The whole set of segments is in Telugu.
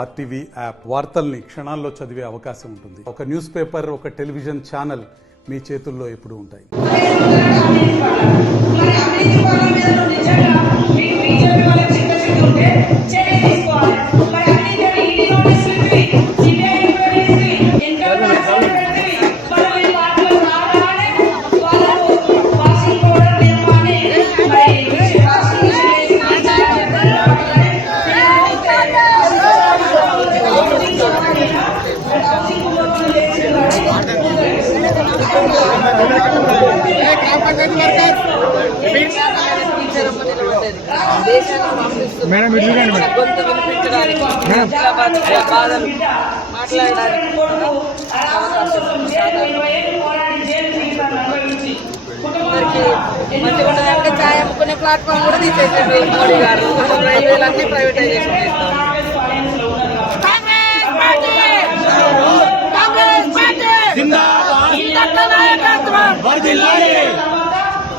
ఆర్టీవీ యాప్ వార్తల్ని క్షణాల్లో చదివే అవకాశం ఉంటుంది. ఒక న్యూస్ పేపర్, ఒక టెలివిజన్ ఛానల్ మీ చేతుల్లో ఎప్పుడూ ఉంటాయి. మేడం గొంతు వినిపించడానికి బాధలు మాట్లాడడానికి మంచిగా ఉండదంటే ఛాయ్ అమ్ముకునే ప్లాట్ఫామ్ కూడా తీసేసాడు మోడీ గారు. రైల్వేలన్నీ ప్రైవేటైజేషన్ చేస్తారు.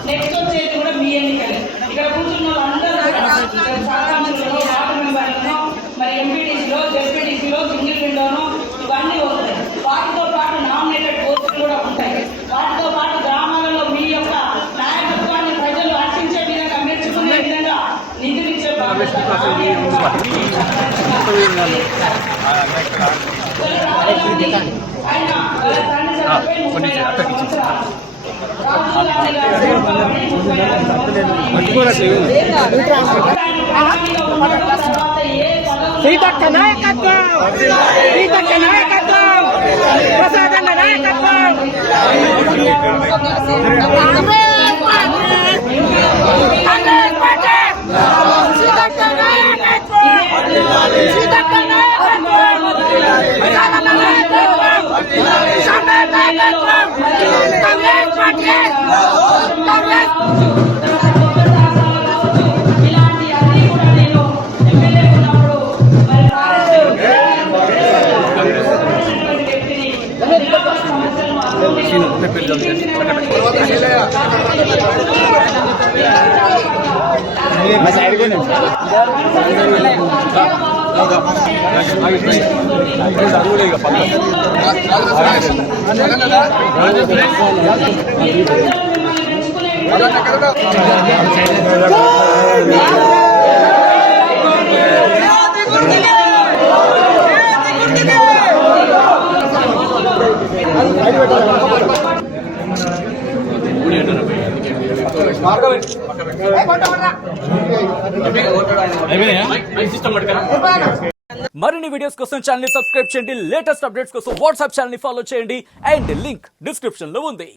నెక్స్ట్ వచ్చేది కూడా మీ ఎన్నికలు. ఇక్కడ కూర్చున్న వాళ్ళందరూ చాలా మంది వార్డు మెంబర్లను, మరి ఎంపీటీసీలో, జెడ్పీటీసీలో, సింగిల్ విండోను ఇవన్నీ వస్తాయి. వాటితో పాటు నామినేటెడ్ పోస్టులు కూడా ఉంటాయి. వాటితో పాటు గ్రామాలలో మీ యొక్క నాయకత్వాన్ని ప్రజలు హర్షించే విధంగా, మెచ్చుకునే విధంగా నిధులిచ్చే సీతక్క నాయకత్వం, సీతక్క నాయకత్వం, ప్రసాదన్న నాయకత్వం. మరిన్ని వీడియోస్ కోసం ఛానల్ ని సబ్స్క్రైబ్ చేయండి. లేటెస్ట్ అప్డేట్స్ కోసం వాట్సాప్ ఛానల్ ని ఫాలో చేయండి. అండ్ లింక్ డిస్క్రిప్షన్ లో ఉంది.